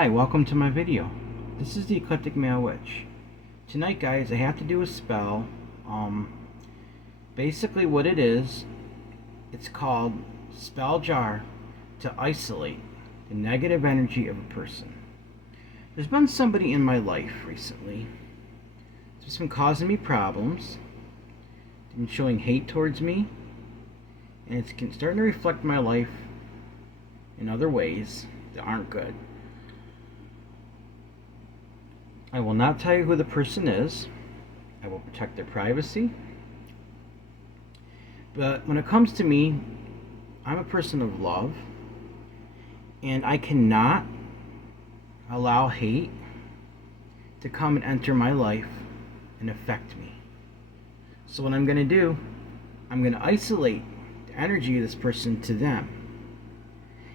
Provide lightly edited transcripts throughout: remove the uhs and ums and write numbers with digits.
Hi, welcome to my video. This is the Eclectic Male Witch. Tonight, guys, I have to do a spell. Basically what it is, it's called Spell Jar to isolate the negative energy of a person. There's been somebody in my life recently that's been causing me problems, been showing hate towards me, and it's starting to reflect my life in other ways that aren't good. I will not tell you who the person is. I will protect their privacy. But when it comes to me, I'm a person of love, and I cannot allow hate to come and enter my life and affect me. So what I'm going to do, I'm going to isolate the energy of this person to them.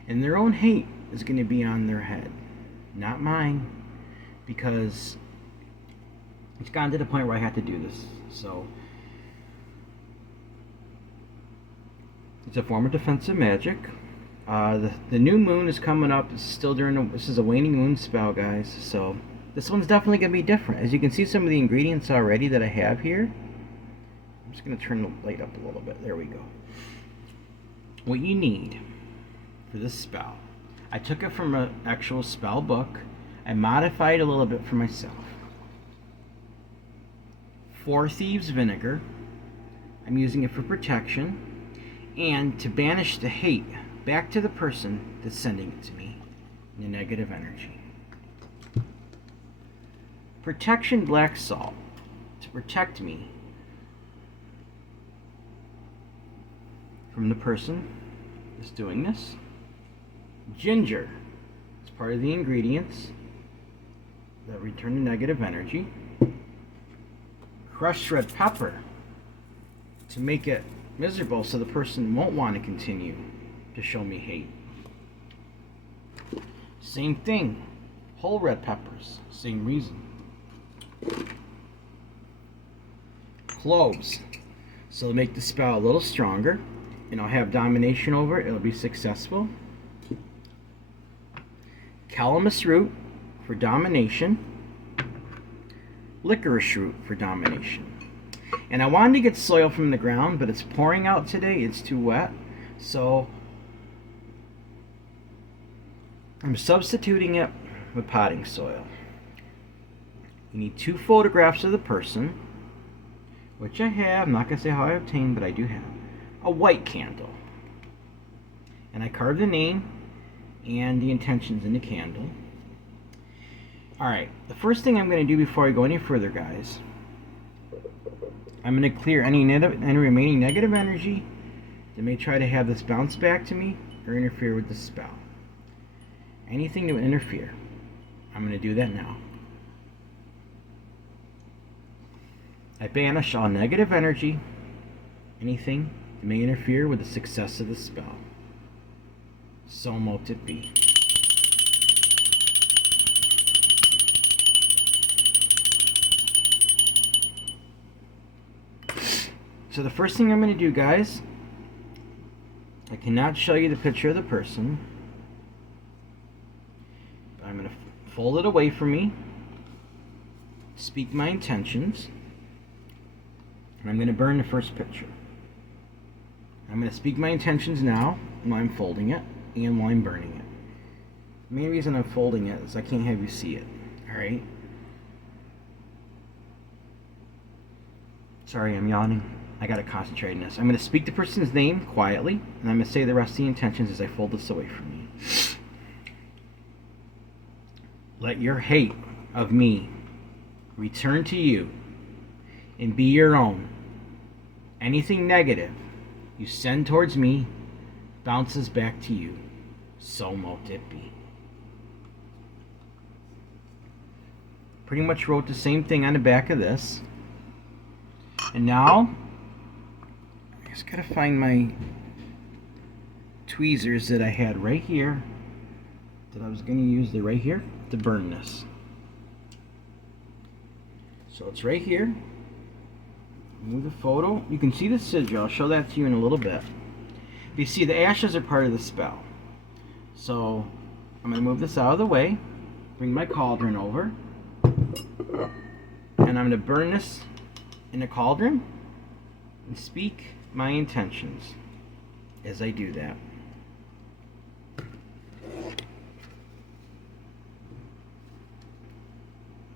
And their own hate is going to be on their head, not mine. Because it's gotten to the point where I had to do this. So it's a form of defensive magic. The new moon is coming up. It's still this is a waning moon spell, guys. So this one's definitely gonna be different. As you can see, some of the ingredients already that I have here. I'm just gonna turn the light up a little bit. There we go. What you need for this spell, I took it from an actual spell book. I modified a little bit for myself. 4 Thieves Vinegar. I'm using it for protection and to banish the hate back to the person that's sending it to me, the negative energy. Protection Black Salt to protect me from the person that's doing this. Ginger is part of the ingredients that return the negative energy. Crushed red pepper to make it miserable so the person won't want to continue to show me hate. Same thing, whole red peppers, same reason. Cloves, so to make the spell a little stronger, and I'll have domination over it, it'll be successful. Calamus root for domination, licorice root for domination. And I wanted to get soil from the ground, but it's pouring out today, it's too wet, so I'm substituting it with potting soil. You need 2 photographs of the person, which I have. I'm not going to say how I obtained, but I do have a white candle, and I carved the name and the intentions in the candle. Alright, the first thing I'm going to do before I go any further, guys, I'm going to clear any remaining negative energy that may try to have this bounce back to me or interfere with the spell. Anything to interfere, I'm going to do that now. I banish all negative energy, anything that may interfere with the success of the spell. So mote it be. So the first thing I'm going to do, guys, I cannot show you the picture of the person, but I'm going to fold it away from me, speak my intentions, and I'm going to burn the first picture. I'm going to speak my intentions now while I'm folding it and while I'm burning it. The main reason I'm folding it is I can't have you see it. Alright? Sorry, I'm yawning. I gotta concentrate on this. I'm gonna speak the person's name quietly, and I'm gonna say the rest of the intentions as I fold this away from me. Let your hate of me return to you and be your own. Anything negative you send towards me bounces back to you. So mote it be. Pretty much wrote the same thing on the back of this. And now I just gotta find my tweezers that I had right here, that I was gonna use right here to burn this. So it's right here. Move the photo. You can see the sigil. I'll show that to you in a little bit. But you see, the ashes are part of the spell. So I'm going to move this out of the way. bring my cauldron over, and I'm going to burn this in a cauldron and speak my intentions as I do that.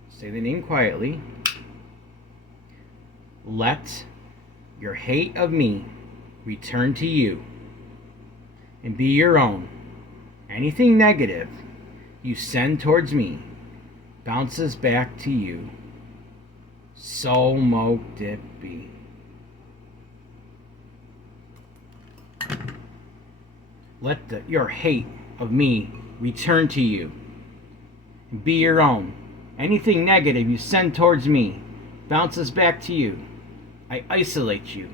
Say the name quietly. Let your hate of me return to you and be your own. Anything negative you send towards me bounces back to you. So mote it be. Let your hate of me return to you and be your own. Anything negative you send towards me bounces back to you. I isolate you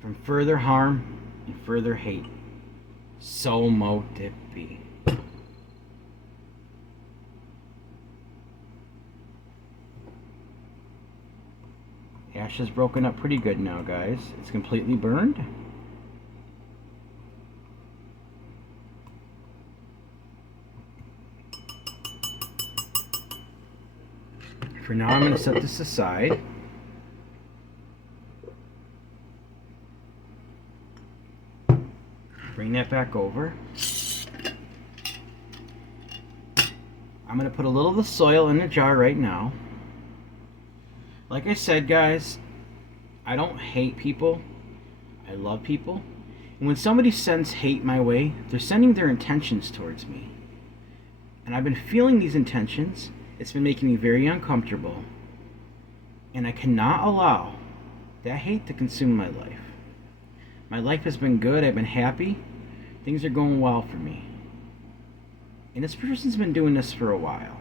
from further harm and further hate. So mote it be. Ash is broken up pretty good now, guys. It's completely burned. For now, I'm going to set this aside. Bring that back over. I'm going to put a little of the soil in the jar right now. Like I said, guys, I don't hate people. I love people. And when somebody sends hate my way, they're sending their intentions towards me. And I've been feeling these intentions. It's been making me very uncomfortable. And I cannot allow that hate to consume my life. My life has been good. I've been happy. Things are going well for me. And this person's been doing this for a while.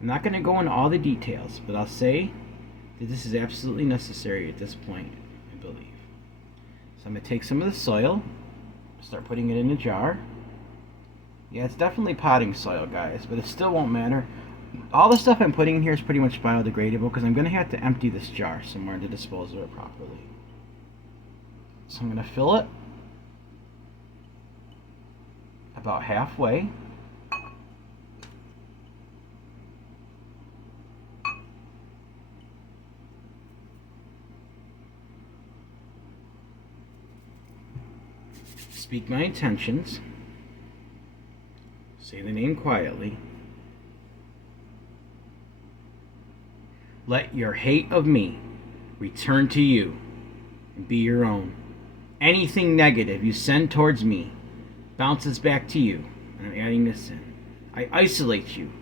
I'm not going to go into all the details, but I'll say that this is absolutely necessary at this point, I believe. So I'm going to take some of the soil, start putting it in a jar. Yeah, it's definitely potting soil, guys, but it still won't matter. All the stuff I'm putting in here is pretty much biodegradable because I'm going to have to empty this jar somewhere to dispose of it properly. So I'm going to fill it about halfway. Speak my intentions. Say the name quietly. Let your hate of me return to you and be your own. Anything negative you send towards me bounces back to you. And I'm adding this in. I isolate you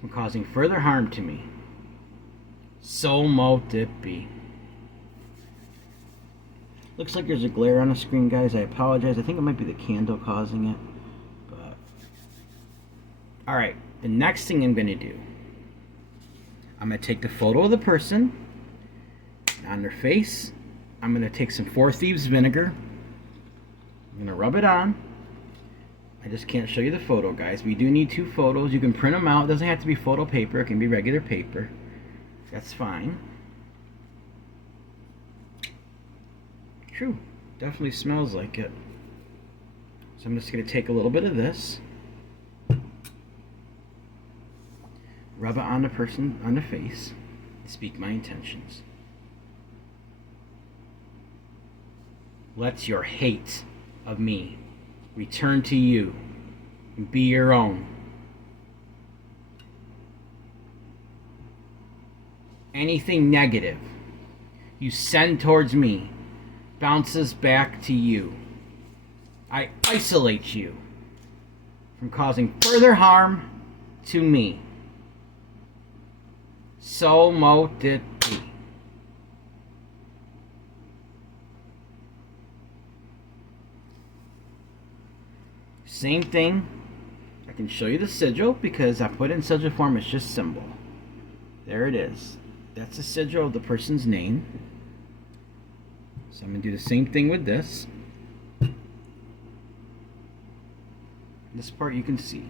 from causing further harm to me. So mote it be. Looks like there's a glare on the screen, guys. I apologize. I think it might be the candle causing it. But alright, the next thing I'm going to do, I'm going to take the photo of the person on their face. I'm going to take some 4 Thieves vinegar. I'm going to rub it on. I just can't show you the photo, guys. We do need 2 photos. You can print them out. It doesn't have to be photo paper. It can be regular paper. That's fine. True. Definitely smells like it. So I'm just going to take a little bit of this. Rub it on the person, on the face. And speak my intentions. Let your hate of me return to you and be your own. Anything negative you send towards me bounces back to you. I isolate you from causing further harm to me. So mote it be. Same thing. I can show you the sigil because I put it in sigil form. It's just symbol. There it is. That's the sigil of the person's name. So I'm going to do the same thing with this. This part you can see.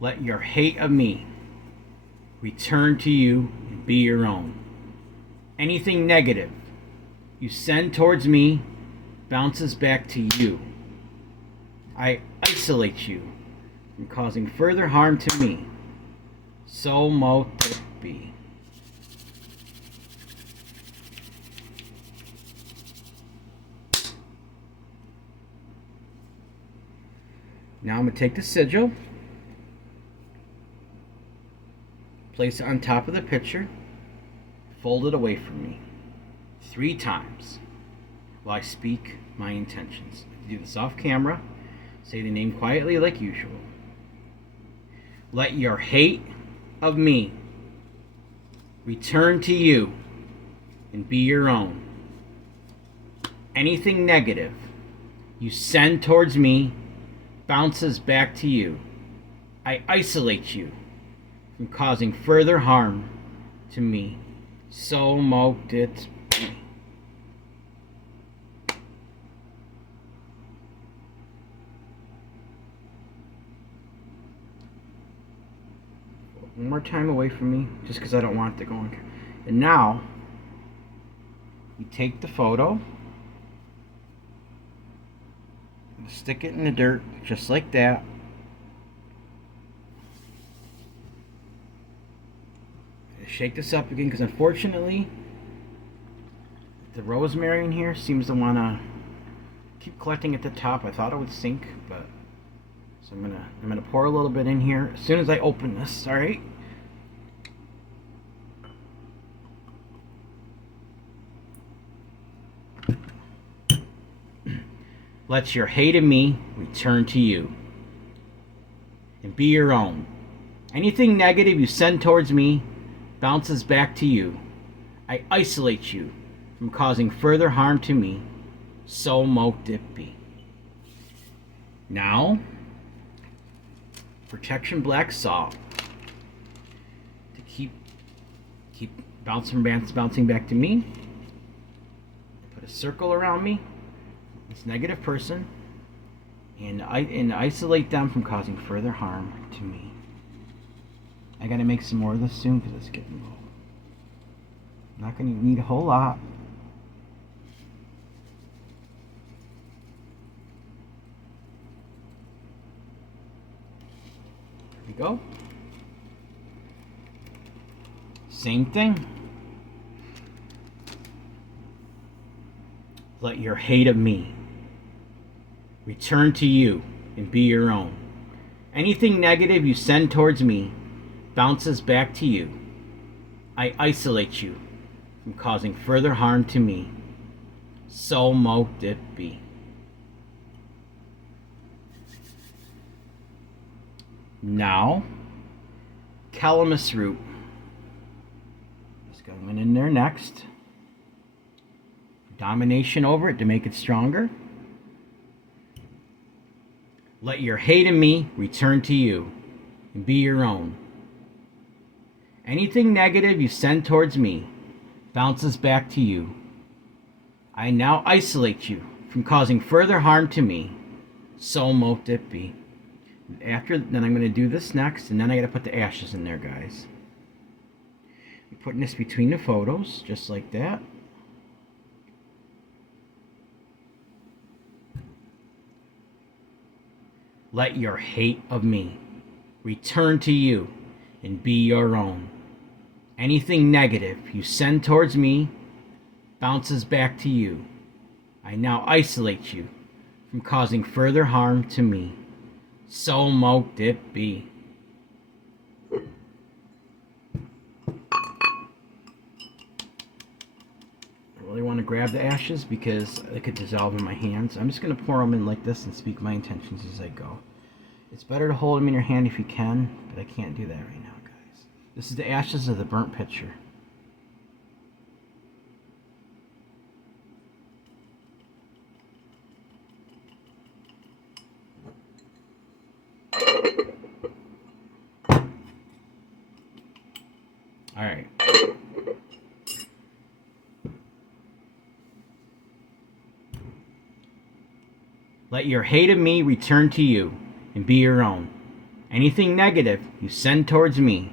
Let your hate of me return to you and be your own. Anything negative you send towards me bounces back to you. I isolate you from causing further harm to me. So mote it be. Now I'm going to take the sigil, place it on top of the picture, fold it away from me 3 times while I speak my intentions. Do this off camera. Say the name quietly like usual. Let your hate of me return to you and be your own. Anything negative you send towards me bounces back to you. I isolate you from causing further harm to me. So mote it be. One more time away from me, just because I don't want it to go on. And now, you take the photo, stick it in the dirt, just like that. Shake this up again, because unfortunately, the rosemary in here seems to want to keep collecting at the top. I thought it would sink, but so I'm gonna pour a little bit in here as soon as I open this. All right. Let your hate of me return to you and be your own. Anything negative you send towards me bounces back to you. I isolate you from causing further harm to me. So mote it be. Now, Protection Black Salt to keep bouncing back to me. Put a circle around me, this negative person, and isolate them from causing further harm to me. I gotta make some more of this soon because it's getting low. I'm not gonna need a whole lot. There we go. Same thing. Let your hate of me return to you and be your own. Anything negative you send towards me bounces back to you. I isolate you from causing further harm to me. So mote it be. Now, calamus root. Just going in there next. Domination over it to make it stronger. Let your hate of me return to you and be your own. Anything negative you send towards me bounces back to you. I now isolate you from causing further harm to me. So mote it be. Then I'm going to do this next, and then I got to put the ashes in there, guys. I'm putting this between the photos, just like that. Let your hate of me return to you and be your own. Anything negative you send towards me bounces back to you. I now isolate you from causing further harm to me. So mote it be. I really want to grab the ashes because they could dissolve in my hands. I'm just going to pour them in like this and speak my intentions as I go. It's better to hold them in your hand if you can, but I can't do that right now, guys. This is the ashes of the burnt pitcher. All right. Let your hate of me return to you and be your own. Anything negative you send towards me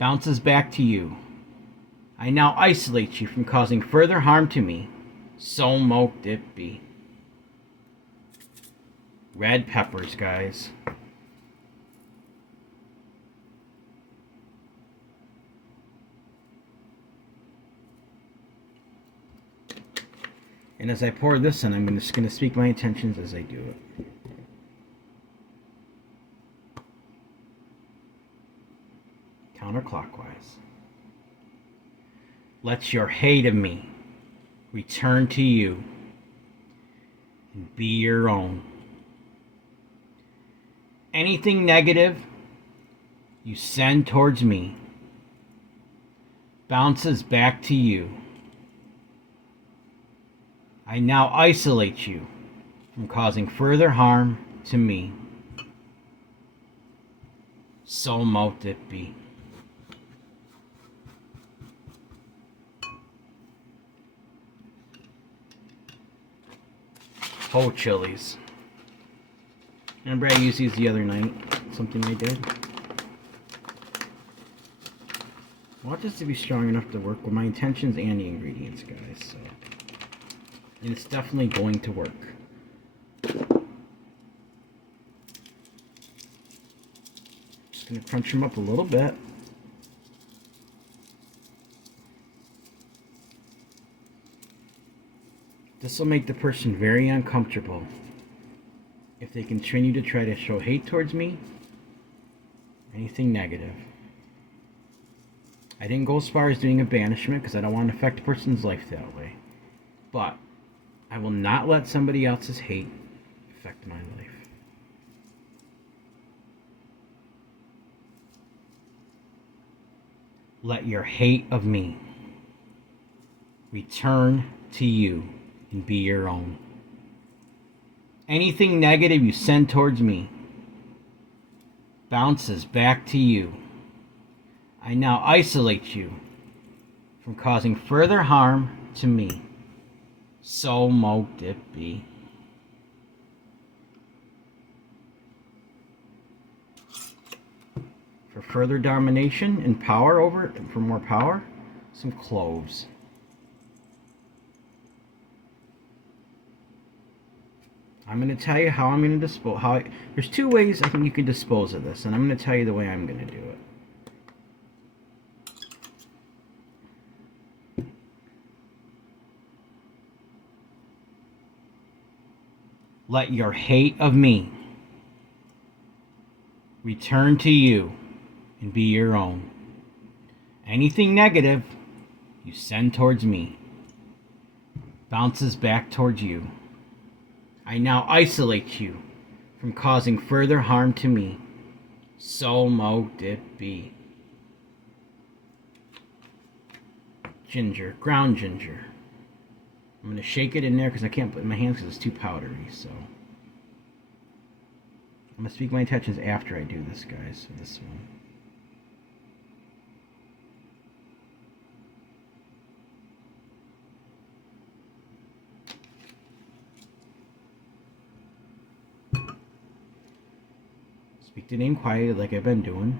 bounces back to you. I now isolate you from causing further harm to me. So mote it be. Red peppers, guys. And as I pour this in, I'm just going to speak my intentions as I do it. Counterclockwise. Let your hate of me return to you and be your own. Anything negative you send towards me bounces back to you. I now isolate you from causing further harm to me. So mote it be. Whole chilies. Remember I used these the other night? Something I did. I want this to be strong enough to work with my intentions and the ingredients, guys. So, and it's definitely going to work. Just gonna crunch them up a little bit. This will make the person very uncomfortable if they continue to try to show hate towards me, anything negative. I didn't go as far as doing a banishment because I don't want to affect a person's life that way. But I will not let somebody else's hate affect my life. Let your hate of me return to you and be your own. Anything negative you send towards me bounces back to you. I now isolate you from causing further harm to me. So mote it be. For further domination and power over it, for more power, some cloves. I'm going to tell you how I'm going to dispose. There's two ways I think you can dispose of this, and I'm going to tell you the way I'm going to do it. Let your hate of me return to you and be your own. Anything negative you send towards me bounces back towards you. I now isolate you from causing further harm to me. So mote it be. Ginger, ground ginger. I'm going to shake it in there because I can't put it in my hands because it's too powdery. So I'm going to speak my intentions after I do this, guys. For this one. Speak the name quietly like I've been doing.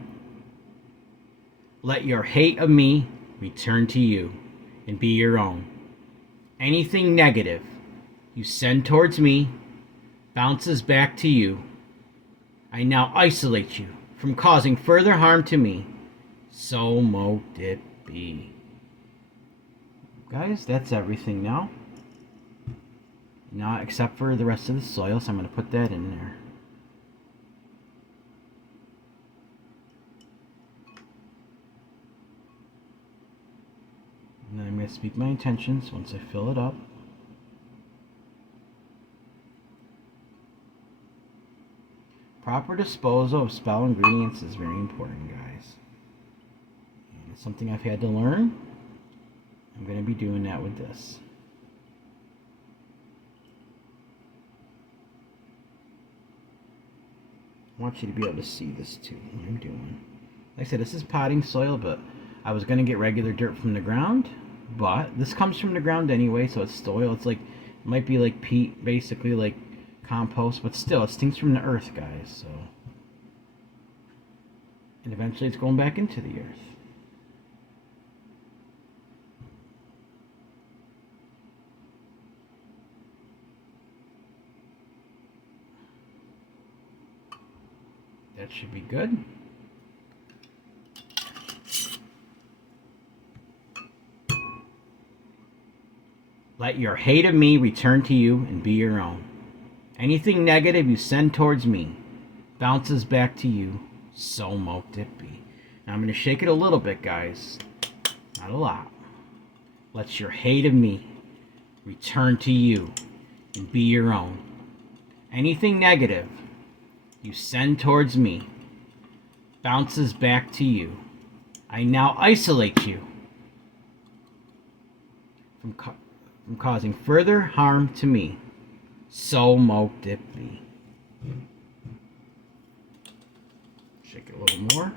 Let your hate of me return to you and be your own. Anything negative you send towards me bounces back to you. I now isolate you from causing further harm to me. So mote it be. Guys, that's everything now. Now, except for the rest of the soil, so I'm going to put that in there. And then I'm going to speak my intentions once I fill it up. Proper disposal of spell ingredients is very important, guys. And it's something I've had to learn. I'm going to be doing that with this. I want you to be able to see this too, what I'm doing. Like I said, this is potting soil, but I was going to get regular dirt from the ground. But this comes from the ground anyway, so it's soil. It's like, it might be like peat, basically like compost, but still, it's things from the earth, guys. So, and eventually it's going back into the earth. That should be good. Let your hate of me return to you and be your own. Anything negative you send towards me bounces back to you. So mote it be. Now I'm going to shake it a little bit, guys. Not a lot. Let your hate of me return to you and be your own. Anything negative you send towards me bounces back to you. I now isolate you from causing further harm to me. So mote it be. Shake it a little more.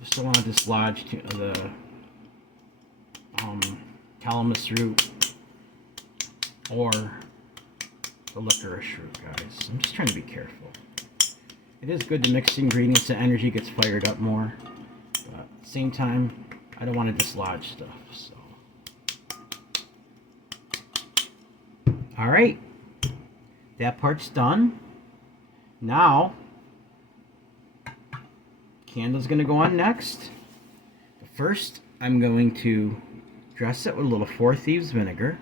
Just don't want to dislodge the calamus root or the licorice root, guys. I'm just trying to be careful. It is good to mix ingredients so energy gets fired up more, but at the same time, I don't want to dislodge stuff. So, all right, that part's done. Now, candle's going to go on next. But first, I'm going to dress it with a little Four Thieves vinegar.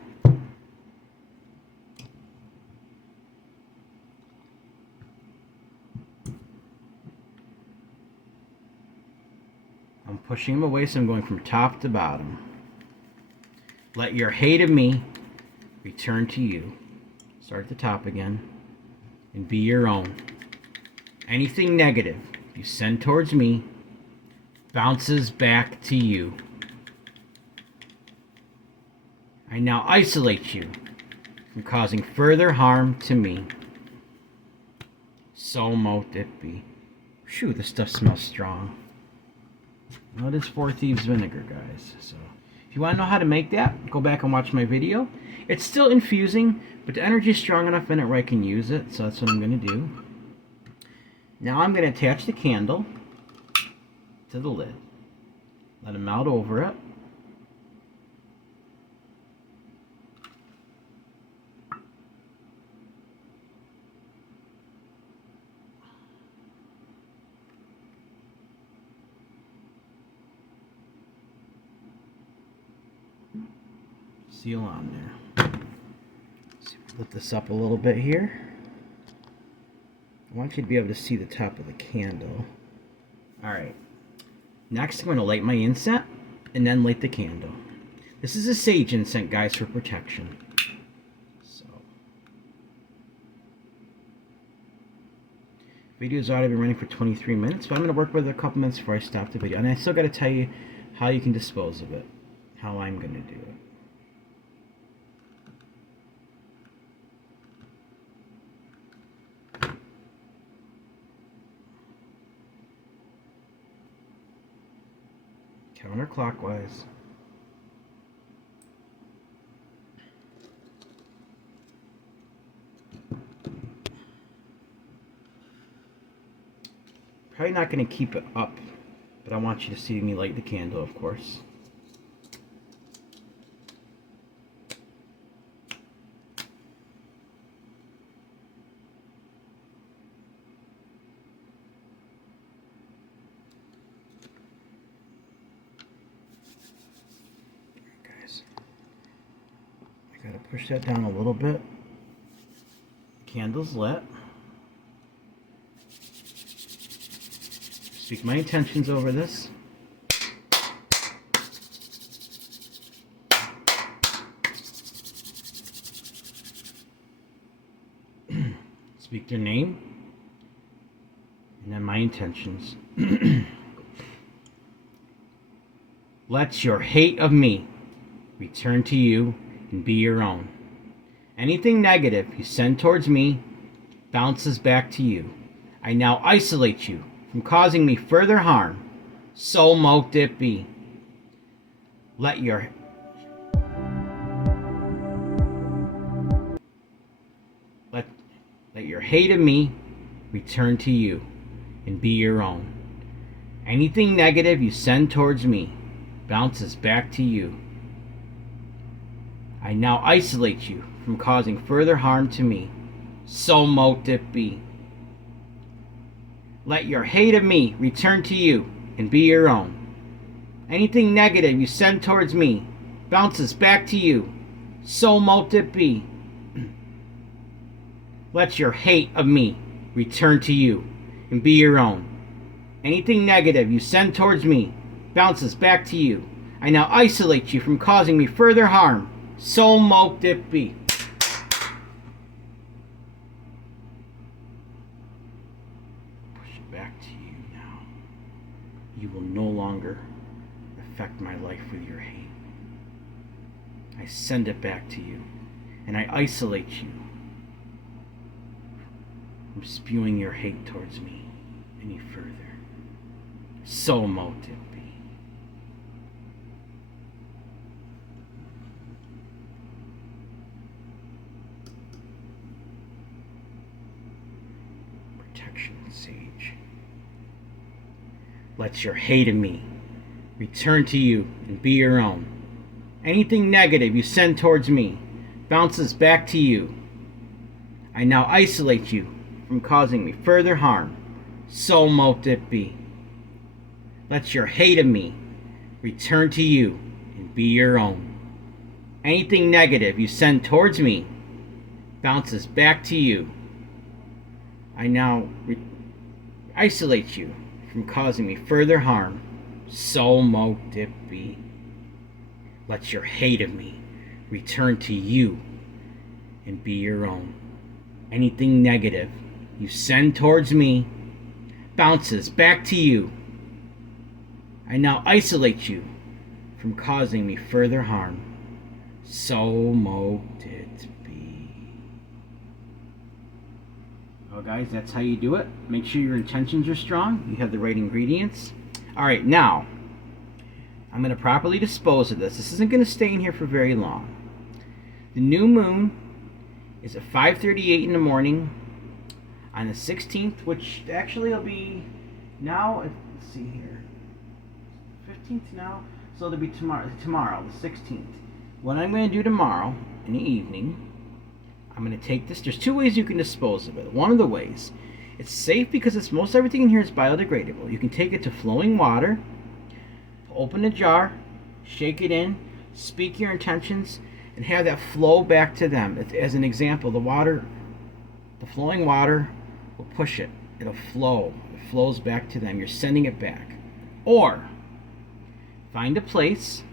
I'm pushing them away, so I'm going from top to bottom. Let your hate of me return to you. Start at the top again. And be your own. Anything negative you send towards me bounces back to you. I now isolate you from causing further harm to me. So mote it be. Phew, this stuff smells strong. Well, it is Four Thieves vinegar, guys. So if you want to know how to make that, go back and watch my video. It's still infusing, but the energy is strong enough in it where I can use it. So that's what I'm going to do. Now I'm going to attach the candle to the lid. Let it melt over it. Seal on there. Lift this up a little bit here. I want you to be able to see the top of the candle. Alright. Next, I'm going to light my incense and then light the candle. This is a sage incense, guys, for protection. So, video's already been running for 23 minutes, but I'm going to work with it a couple minutes before I stop the video. And I still got to tell you how you can dispose of it, how I'm going to do it. Counterclockwise. Probably not going to keep it up, but I want you to see me light the candle, of course. Gotta push that down a little bit. Candle's lit. Speak my intentions over this. Speak their name. And then my intentions. Let your hate of me return to you and be your own. Anything negative you send towards me bounces back to you. I now isolate you from causing me further harm. So mote it be. Let your hate of me return to you and be your own. Anything negative you send towards me bounces back to you. I now isolate you from causing further harm to me. So mote it be. Let your hate of me return to you and be your own. Anything negative you send towards me bounces back to you. So mote it be. Let your hate of me return to you and be your own. Anything negative you send towards me bounces back to you. I now isolate you from causing me further harm. So mote it be. Push it back to you now. You will no longer affect my life with your hate. I send it back to you, and I isolate you from spewing your hate towards me any further. So mote it be. Protection Sage. Let your hate of me return to you and be your own. Anything negative you send towards me bounces back to you. I now isolate you from causing me further harm. So mote it be. Let your hate of me return to you and be your own. Anything negative you send towards me bounces back to you. I now isolate you from causing me further harm. So mote it be. Let your hate of me return to you and be your own. Anything negative you send towards me bounces back to you. I now isolate you from causing me further harm. So mote it be. Well, guys, that's how you do it. Make sure your intentions are strong. You have the right ingredients. All right, now I'm going to properly dispose of this. This isn't going to stay in here for very long. The new moon is at 5:38 in the morning on the 16th, which actually will be now, let's see here, 15th now, so it'll be tomorrow, the 16th. What I'm going to do tomorrow in the evening, I'm going to take this. There's two ways you can dispose of it. One of the ways, it's safe because it's most everything in here is biodegradable. You can take it to flowing water, open the jar, shake it in, speak your intentions, and have that flow back to them. As an example, the flowing water will push it. It'll flow. It flows back to them. You're sending it back. Or find a place,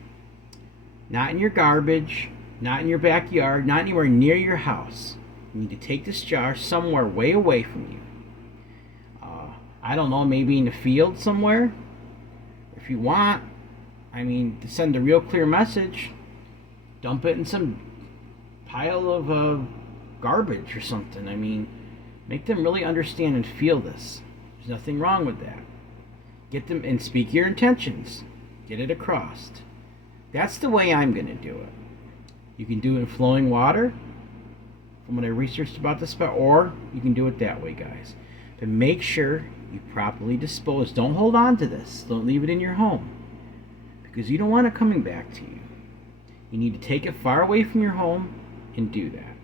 not in your garbage, not in your backyard, not anywhere near your house. You need to take this jar somewhere way away from you. I don't know, maybe in the field somewhere. If you want, to send a real clear message, dump it in some pile of garbage or something. Make them really understand and feel this. There's nothing wrong with that. Get them and speak your intentions. Get it across. That's the way I'm going to do it. You can do it in flowing water, from what I researched about this spot, or you can do it that way, guys. But make sure you properly dispose. Don't hold on to this. Don't leave it in your home, because you don't want it coming back to you. You need to take it far away from your home and do that.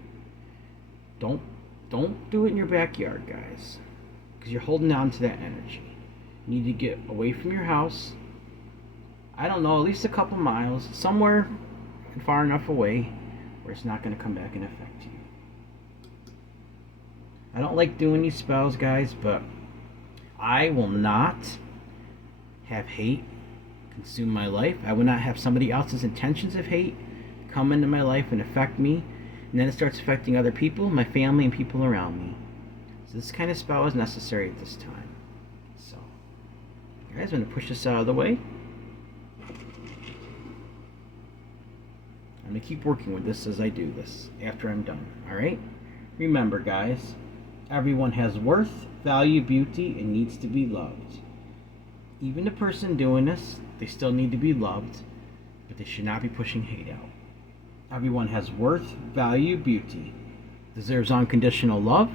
Don't do it in your backyard, guys, because you're holding on to that energy. You need to get away from your house. I don't know, at least a couple miles, somewhere far enough away where it's not going to come back and affect you. I don't like doing these spells, guys, but I will not have hate consume my life. I will not have somebody else's intentions of hate come into my life and affect me, and then it starts affecting other people, my family, and people around me. So this kind of spell is necessary at this time. So, guys, I'm going to push this out of the way. I'm going to keep working with this as I do this after I'm done. Alright? Remember, guys, everyone has worth, value, beauty, and needs to be loved. Even the person doing this, they still need to be loved, but they should not be pushing hate out. Everyone has worth, value, beauty, deserves unconditional love,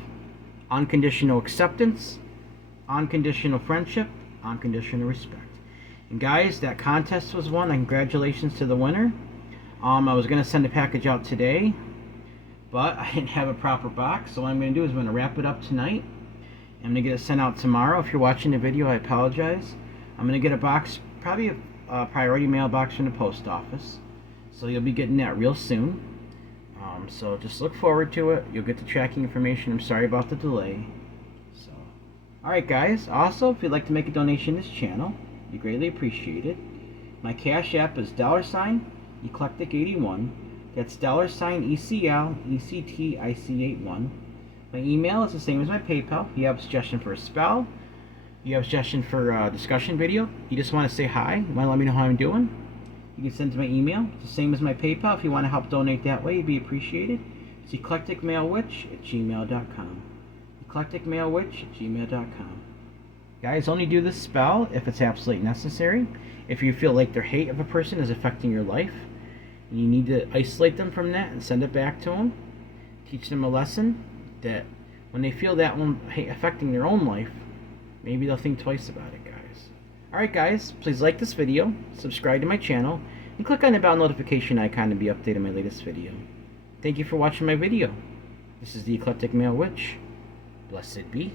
unconditional acceptance, unconditional friendship, unconditional respect. And guys, that contest was won. Congratulations to the winner. I was going to send a package out today, but I didn't have a proper box. So what I'm going to do is I'm going to wrap it up tonight. I'm going to get it sent out tomorrow. If you're watching the video, I apologize. I'm going to get a box, probably a priority mail box from the post office. So you'll be getting that real soon. So just look forward to it. You'll get the tracking information. I'm sorry about the delay. So, alright guys, also if you'd like to make a donation to this channel, you greatly appreciate it. My Cash App is $Eclectic81. That's $ECLECTIC81. My email is the same as my PayPal. If you have a suggestion for a spell, you have a suggestion for a discussion video, you just want to say hi, you want to let me know how I'm doing, you can send it to my email. It's the same as my PayPal. If you want to help donate that way, it'd be appreciated. It's eclecticmailwitch@gmail.com. eclecticmailwitch@gmail.com. Guys, only do this spell if it's absolutely necessary. If you feel like their hate of a person is affecting your life, and you need to isolate them from that and send it back to them, teach them a lesson that when they feel that one hate affecting their own life, maybe they'll think twice about it, guys. Alright guys, please like this video, subscribe to my channel, and click on the bell notification icon to be updated on my latest video. Thank you for watching my video. This is the Eclectic Male Witch. Blessed be.